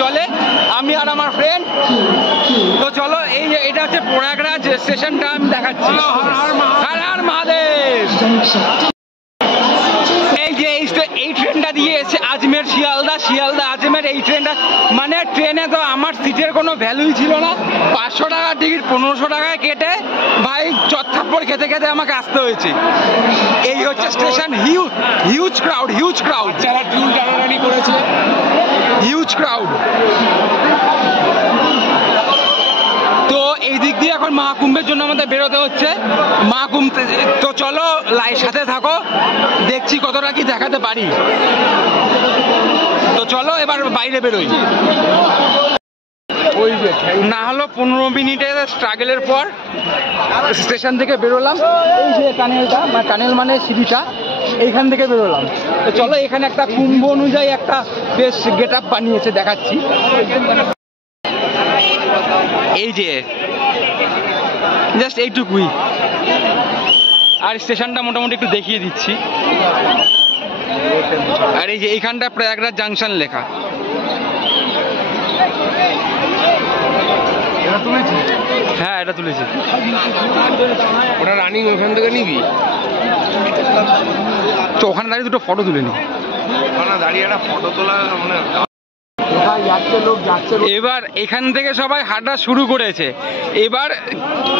জলে, আমি আর আমার ফ্রেন্ড। তো চলো, এটা হচ্ছে প্রয়াগরাজ স্টেশনটা আমি দেখাচ্ছি। হর হর মহাদেব। এই ট্রেনটা দিয়ে এসে আজমের শিয়ালদা, শিয়ালদা আজমের, এই ট্রেনটা মানে ট্রেনে তো আমার সিটের কোনো ভ্যালুই ছিল না। 500 টাকার টিকিট 1500 টাকায় কেটে ভাই চত্থাপ্পড় খেতে খেতে আমাকে আসতে হয়েছে। এই হচ্ছে station. Huge crowd, huge crowd, যারা ট্রেন টানাটানি করেছে, হিউজ ক্রাউড। তো এই দিক দিয়ে এখন মহাকুম্ভের জন্য আমাদের বেরোতে হচ্ছে। মহাকুম্ভ, তো চলো সাথে থাকো, দেখছি কতটা কি দেখাতে পারি। তো চলো এবার বাইরে বেরোই। না হলো 15 মিনিটের স্ট্রাগলের পর স্টেশন থেকে বেরোলাম। এই যে টানেলটা, টানেল মানে সিঁড়িটা, এইখান থেকে বেরোলাম। তো চলো, এখানে একটা কুম্ভ অনুযায়ী একটা বেশ গেট আপ বানিয়েছে, দেখাচ্ছি। এই যে জাস্ট এইটুকুই, আর স্টেশনটা মোটামুটি একটু দেখিয়ে দিচ্ছি। আর এই যে এইখানটা প্রয়াগরাজ জাংশন লেখা। হ্যাঁ, এটা তুলেছি। ওটা রানিং, ওখান থেকে নিবি তো ওখানে দাঁড়িয়ে দুটো ফটো তুলে নি। দাঁড়িয়ে একটা ফটো তোলা মানে। এবার এখান থেকে সবাই হাঁটা শুরু করেছে। এবার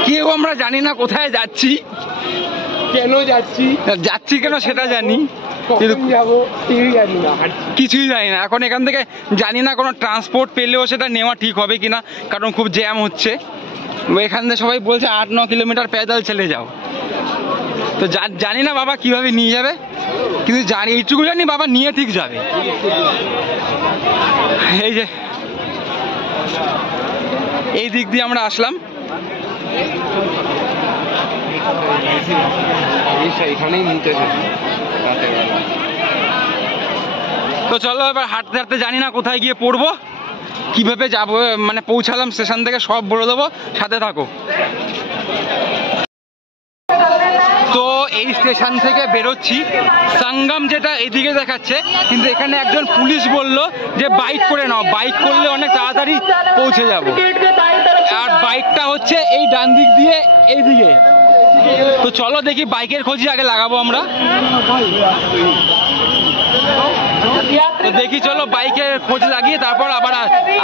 কেউ আমরা জানি না কোথায় যাচ্ছি, কেন যাচ্ছি কেন সেটা জানি, কিছুই জানি না। এখন এখান থেকে জানি না কোনো ট্রান্সপোর্ট পেলেও সেটা নেওয়া ঠিক হবে কিনা, কারণ খুব জ্যাম হচ্ছে। এখান থেকে সবাই বলছে 8-9 কিলোমিটার প্যাদল চলে যাও। তো জানি না বাবা কিভাবে নিয়ে যাবে, কিন্তু জানি এইটুকু জানি বাবা নিয়ে ঠিক যাবে। এই যে এই দিক দিয়ে আমরা আসলাম। তো চলো এবার হাঁটতে হাঁটতে জানি না কোথায় গিয়ে পড়বো, কিভাবে যাবো, মানে পৌঁছালাম স্টেশন থেকে সব বলে দেবো, সাথে থাকো। তো এই স্টেশন থেকে বেরোচ্ছি, সঙ্গম যেটা এদিকে দেখাচ্ছে, কিন্তু এখানে একজন পুলিশ বলল যে বাইক করে নাও, বাইক করলে অনেক তাড়াতাড়ি পৌঁছে যাব। আর বাইকটা হচ্ছে এই ডান দিক দিয়ে এইদিকে। তো চলো দেখি, বাইকের খোঁজই আগে লাগাবো আমরা। তো দেখি, চলো বাইকের খোঁজ লাগিয়ে তারপর আবার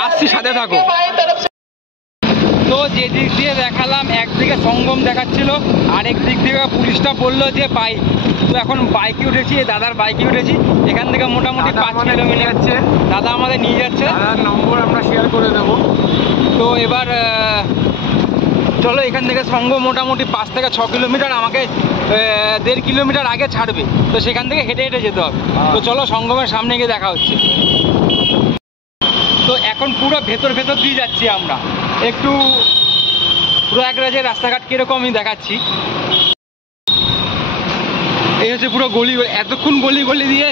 আসছি, সাথে থাকো। তো যে দিক দিয়ে দেখালাম, একদিকে সঙ্গম দেখাচ্ছিল, আরেক দিক থেকে পুলিশটা বললো যে বাইক। তো এখন বাইকে উঠেছি, দাদার বাইকে উঠেছি। এখান থেকে মোটামুটি 5 কিলোমিটার যাচ্ছে, দাদা আমাদের নিয়ে যাচ্ছে। দাদার নম্বর আমরা শেয়ার করে দেবো। তো এবার চলো, এখান থেকে সঙ্গম মোটামুটি 5 থেকে 6 কিলোমিটার, আমাকে 1.5 কিলোমিটার আগে ছাড়বে। তো সেখান থেকে হেঁটে হেঁটে যেতে হবে। তো চলো সঙ্গমের সামনে গিয়ে দেখা হচ্ছে। তো এখন পুরো ভেতর ভেতর দিয়ে যাচ্ছি আমরা, একটু প্রয়াগরাজের রাস্তাঘাট কিরকম আমি দেখাচ্ছি। এই হচ্ছে পুরো গলি, এতক্ষণ গলি গলি দিয়ে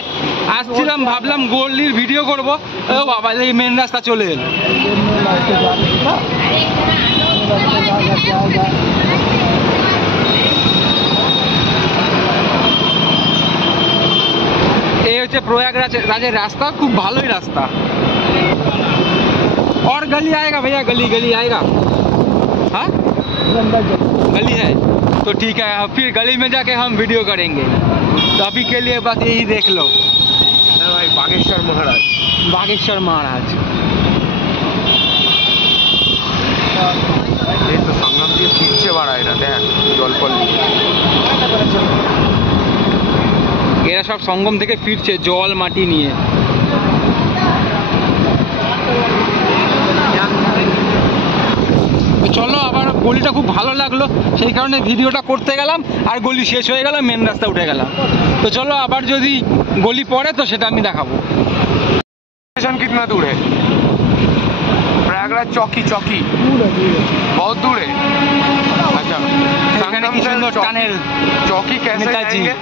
আসছিলাম, ভাবলাম গলির ভিডিও করবো, ও বাবা এই মেন রাস্তা চলে এলো। এই হচ্ছে প্রয়াগরাজের রাস্তা, খুব ভালোই রাস্তা। और गली आएगा भैया, गली गली आएगा। हाँ, गली है तो ठीक है, फिर गली में जाके हम वीडियो करेंगे। तो अभी के लिए बस यही देख लो। भाई बागेश्वर महाराज, बागेश्वर महाराज। এই তো সংগম দিয়ে ফিরছে বাড়া, এটা দেখ জলপল। এরা সব সঙ্গম থেকে ফিরছে জল মাটি নিয়ে। চলো, আবার গলিটা খুব ভালো লাগলো, সেই কারণে ভিডিওটা করতে গেলাম, আর গলি শেষ হয়ে গেল, মেন রাস্তা উঠে গেলাম। তো চলো, আবার যদি গলি পড়ে তো সেটা আমি দেখাবো। स्टेशन कितना दूर है? प्रयागराज चौकी, चौकी बहुत दूर है। अच्छा, संगम की सुंदर टनल, चौकी कैसे जाएंगे?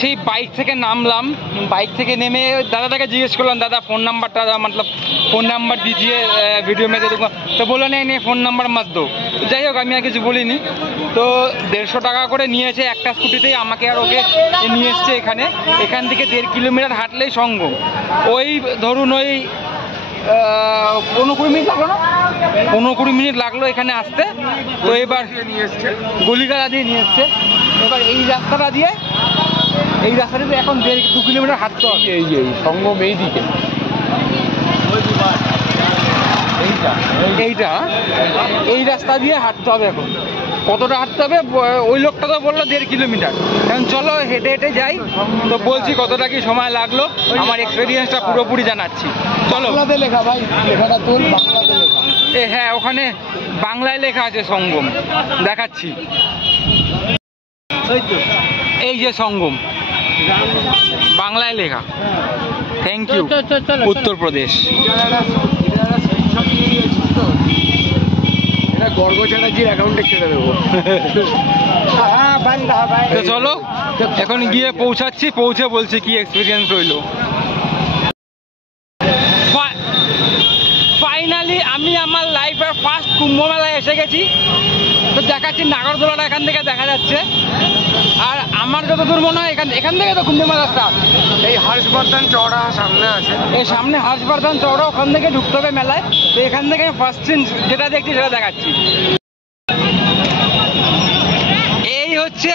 সেই বাইক থেকে নামলাম, বাইক থেকে নেমে দাদাটাকে জিজ্ঞেস করলাম, দাদা फ़ोन नंबरটা मतलब फ़ोन नंबर दीजिए वीडियो में दे दूँगा। তো বললো नहीं फ़ोन नंबर मत दो। যাই হোক আমি আর কিছু বলিনি। তো 150 টাকা করে নিয়েছে একটা স্কুটিতেই, আমাকে আর ওকে নিয়ে এসছে এখানে। এখান থেকে 1.5 কিলোমিটার হাঁটলেই সঙ্গম। ওই ধরুন ওই 15-20 মিনিট লাগলো না, 15-20 মিনিট লাগলো এখানে আসতে। তো এবার নিয়ে এসছে গলিগালা দিয়ে নিয়ে এসছে। এবার এই রাস্তাটা দিয়ে এখন 1.5-2 কিলোমিটার হাঁটতে হবে। এই সঙ্গম এইদিকে এইটা এই রাস্তা দিয়ে হাঁটতে হবে। এখন কতটা হাঁটতে হবে ওই লোকটা তো বললো 1.5 কিলোমিটার। এখন চলো হেঁটে হেঁটে যাই। তো বলছি কতটা কি সময় লাগলো, আমার এক্সপিরিয়েন্সটা পুরোপুরি জানাচ্ছি। চলো। বাংলাতে লেখা ভাই, লেখাটা তোর বাংলাতে লেখা। হ্যাঁ ওখানে বাংলায় লেখা আছে সঙ্গম, দেখাচ্ছি। এই যে সঙ্গম বাংলায় লেখা। Thank you Uttar Pradesh. এটা গর্গ চ্যাটার্জির অ্যাকাউন্টে ছেড়ে দেবো। তো চলো এখন গিয়ে পৌঁছাচ্ছি, পৌঁছে বলছি কি এক্সপিরিয়েন্স রইলো। ফাইনালি আমি আমার লাইফের ফার্স্ট কুম্ভ মেলায় এসে গেছি। তো দেখাচ্ছি নাগরদোলাটা এখান থেকে দেখা যাচ্ছে। আর আমার যতদূর মনে হয় এখান থেকে তো কুম্ভ মেলা স্টার্ট। এই হর্ষবর্ধন চওড়া সামনে আছে, এই সামনে হর্ষবর্ধন চওড়া, ওখান থেকে ঢুকতে হবে মেলায়। তো এখান থেকে ফার্স্ট সিন যেটা দেখছি সেটা দেখাচ্ছি। এই হচ্ছে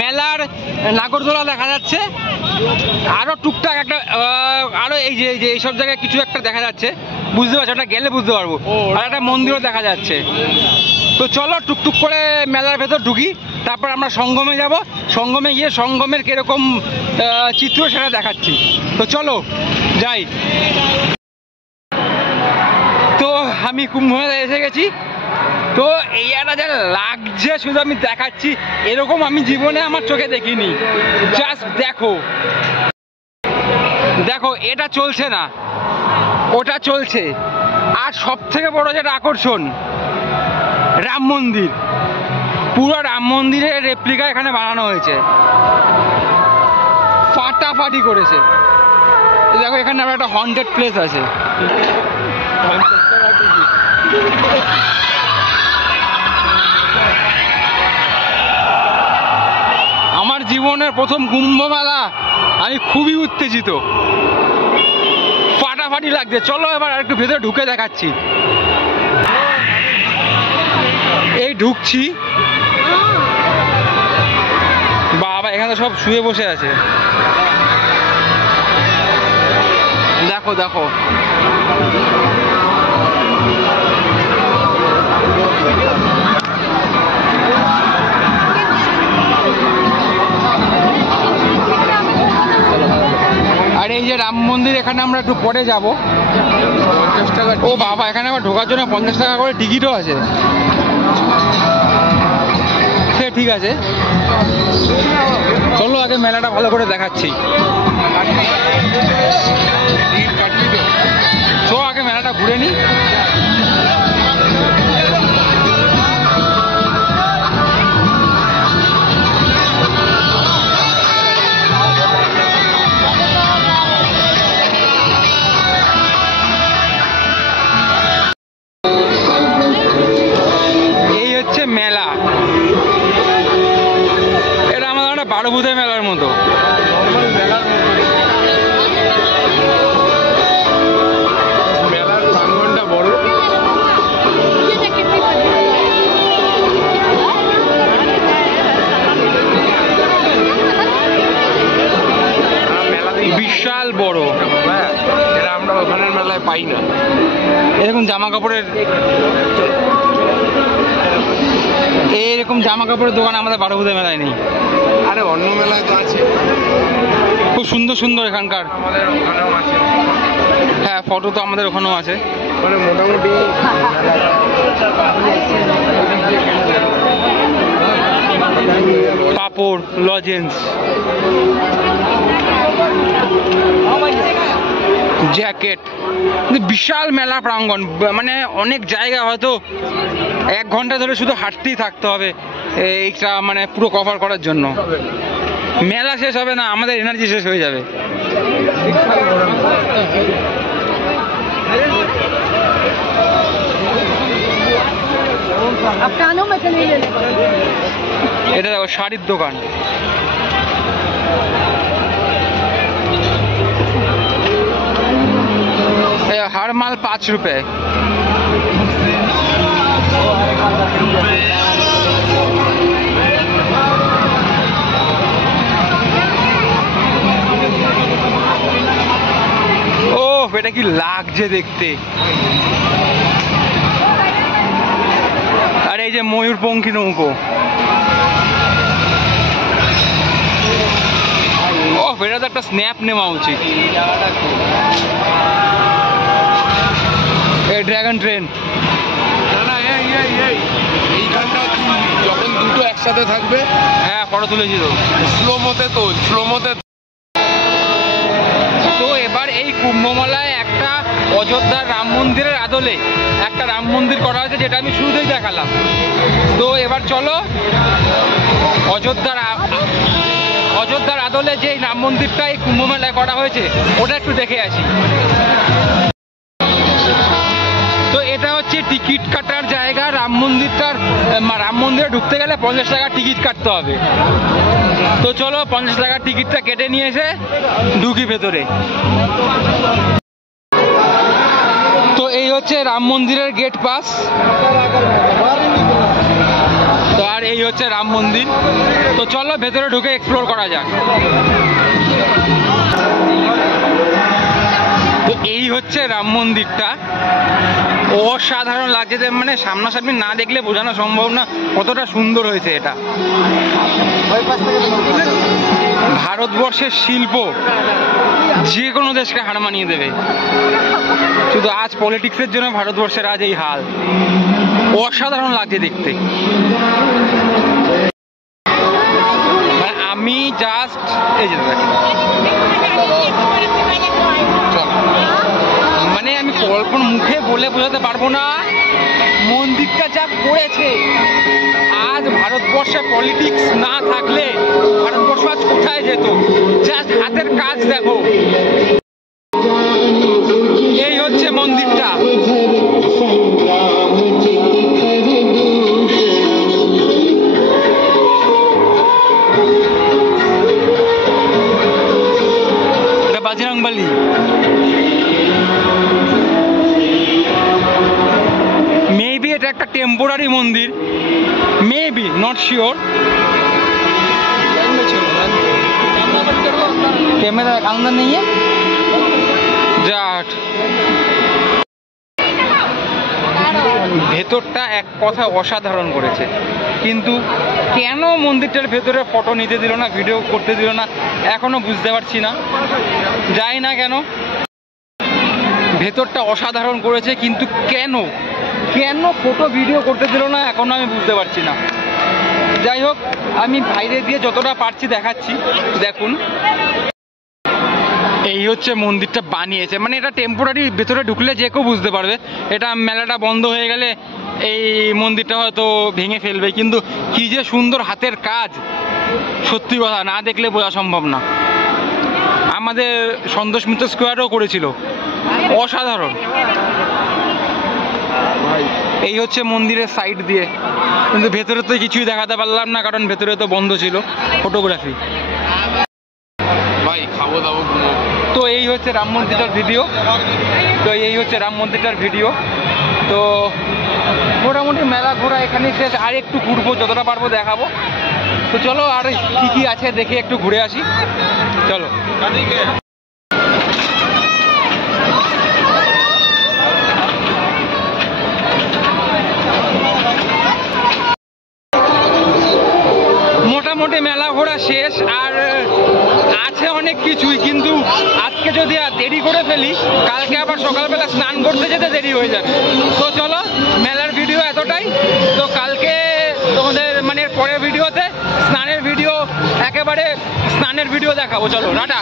মেলার নাগরদোলা দেখা যাচ্ছে। আরো টুকটাক একটা আরো এই যে এইসব জায়গায় কিছু একটা দেখা যাচ্ছে, বুঝতে পারছো? ওটা গেলে বুঝতে পারবো। আর একটা মন্দিরও দেখা যাচ্ছে। তো চলো টুকটুক করে মেলার ভেতর ঢুকি, তারপর আমরা সঙ্গমে যাব। সঙ্গমে গিয়ে সঙ্গমের কিরকম চিত্র সেটা দেখাচ্ছি। তো চলো যাই। তো আমি কুম্ভ মেলায় এসে গেছি। তো এই একটা যা লাগছে শুধু আমি দেখাচ্ছি, এরকম আমি জীবনে আমার চোখে দেখিনি। জাস্ট দেখো দেখো, এটা চলছে না, ওটা চলছে। আর সব থেকে বড় যেটা আকর্ষণ, রাম মন্দির। পুরো রাম মন্দিরের রেপ্লিকা এখানে বানানো হয়েছে, ফাটাফাটি করেছে। দেখো এখানে আবার একটা হন্টেড প্লেস আছে। আমার জীবনের প্রথম কুম্ভ মেলা, আমি খুবই উত্তেজিত, ফাটাফাটি লাগছে। চলো এবার আর একটু ভেতরে ঢুকে দেখাচ্ছি। এই ঢুকছি, বাবা এখানে সব শুয়ে বসে আছে। দেখো দেখো, আর এই যে রাম মন্দির, এখানে আমরা একটু পরে যাব। 50 টাকা। ও বাবা, এখানে আবার ঢোকার জন্য 50 টাকা করে টিকিটও আছে। সে ঠিক আছে, চলো আগে মেলাটা ভালো করে দেখাচ্ছি। চো আগে মেলাটা ঘুরে নি। এই হচ্ছে মেলা, এটা আমাদের একটা বারোভূতের মেলার মতো। মেলার প্রাঙ্গণটা বড়। বিশাল বড়, এটা আমরা ওখানের মেলায় পাই না। এরকম জামা কাপড়ের দোকান আমাদের বারোভূতের মেলায় নেই। আরে অন্য মেলায় তো আছে, খুব সুন্দর সুন্দর এখানকার। আমাদের ওখানেও আছে। হ্যাঁ, ফটো তো আমাদের ওখানেও আছে। মানে মোটামুটি পাপড়, লজেন্স, জ্যাকেট, বিশাল মেলা প্রাঙ্গণ। মানে অনেক জায়গা, হয়তো 1 ঘন্টা ধরে শুধু হাঁটতেই থাকতে হবে এইটা, মানে পুরো কভার করার জন্য। মেলা শেষ হবে না, আমাদের এনার্জি শেষ হয়ে যাবে। এটা দেখো শাড়ির দোকান। हर माल 5 रुपए। ওহ, এটা কি লাগছে দেখতে। আর এই যে ময়ূরপঙ্খী নৌকো। ওহ, এটা তো একটা স্ন্যাপ নেওয়া উচিত। এই ড্রাগন ট্রেন। এইখানটা যখন দুটো একসাথে থাকবে, হ্যাঁ ফটো তুলেছি তো। স্লোমোতে তোল, স্লোমোতে। তো এবার এই কুম্ভমেলায় একটা অযোধ্যার রাম মন্দিরের আদলে একটা রাম মন্দির করা হয়েছে, যেটা আমি শুরুতেই দেখালাম। তো এবার চলো অযোধ্যার আদলে যে রাম মন্দিরটা এই কুম্ভমেলায় করা হয়েছে ওটা একটু দেখে আসি। তো এটা হচ্ছে টিকিট কাটার জায়গা। রাম মন্দিরে ঢুকতে গেলে 50 টাকা টিকিট কাটতে হবে। তো চলো 50 টাকার টিকিটটা কেটে নিয়ে এসে ঢুকি ভেতরে। তো এই হচ্ছে রাম মন্দিরের গেট পাস। তো আর এই হচ্ছে রাম মন্দির। তো চলো ভেতরে ঢুকে এক্সপ্লোর করা যাক। তো এই হচ্ছে রাম মন্দিরটা। অসাধারণ লাগছে, মানে সামনাসামনি না দেখলে বোঝানো সম্ভব না কতটা সুন্দর হয়েছে এটা। ভারতবর্ষের শিল্প যে কোনো দেশকে হার মানিয়ে দেবে। শুধু আজ পলিটিক্সের জন্য ভারতবর্ষের আজ এই হাল। অসাধারণ লাগছে দেখতে। আমি জাস্ট এই যে মানে আমি মুখে বলে বোঝাতে পারবো না মন্দিরটা যা করেছে। আজ ভারতবর্ষে পলিটিক্স না থাকলে ভারতবর্ষ আজ কোথায় যেত? জাস্ট হাতের কাজ দেখো। এই হচ্ছে মন্দিরটা। এটা বাজরংবলী। মেবি এটা একটা টেম্পোরারি মন্দির, মেবি, নট শিওর। कैमरा अंदर नहीं है जाट। ভেতরটা এক কথা অসাধারণ করেছে, কিন্তু কেন মন্দিরটার ভেতরে ফটো নিতে দিল না, ভিডিও করতে দিল না, এখনো বুঝতে পারছি না। যাই না কেন, ভেতরটা অসাধারণ করেছে, কিন্তু কেন ফটো ভিডিও করতে দিল না এখনো আমি বুঝতে পারছি না। যাই হোক, আমি বাইরে দিয়ে যতটা পারছি দেখাচ্ছি। দেখুন, এই হচ্ছে মন্দিরটা বানিয়েছে, মানে এটা টেম্পোরারি। ভেতরে ঢুকলে যে কেউ বুঝতে পারবে। এটা মেলাটা বন্ধ হয়ে গেলে এই মন্দিরটা হয়তো ভেঙে ফেলবে, কিন্তু কি যে সুন্দর হাতের কাজ, সত্যি কথা না দেখলে বোঝা সম্ভব না। আমাদের সন্তোষ মিত্র স্কোয়ারও করেছিল, অসাধারণ। এই হচ্ছে মন্দিরের সাইড দিয়ে, কিন্তু ভেতরে তো কিছুই দেখাতে পারলাম না, কারণ ভেতরে তো বন্ধ ছিল ফটোগ্রাফি। ভাই খাবো দাবো। তো এই হচ্ছে রাম মন্দিরটার ভিডিও। তো মোটামুটি মেলা ঘোরা এখানেই শেষ। আর একটু ঘুরবো, যতটা পারবো দেখাবো। তো চলো, আর কি কি আছে দেখে একটু ঘুরে আসি। চলো। মোটামুটি মেলা ঘোরা শেষ, আর আছে অনেক কিছুই, কিন্তু আজকে যদি আর দেরি করে ফেলি কালকে আবার সকালবেলা স্নান করতে যেতে দেরি হয়ে যাবে। তো চলো, মেলার ভিডিও এতটাই। তো কালকে তোমাদের মানে পরের ভিডিওতে স্নানের ভিডিও দেখাবো। চলো, টাটা।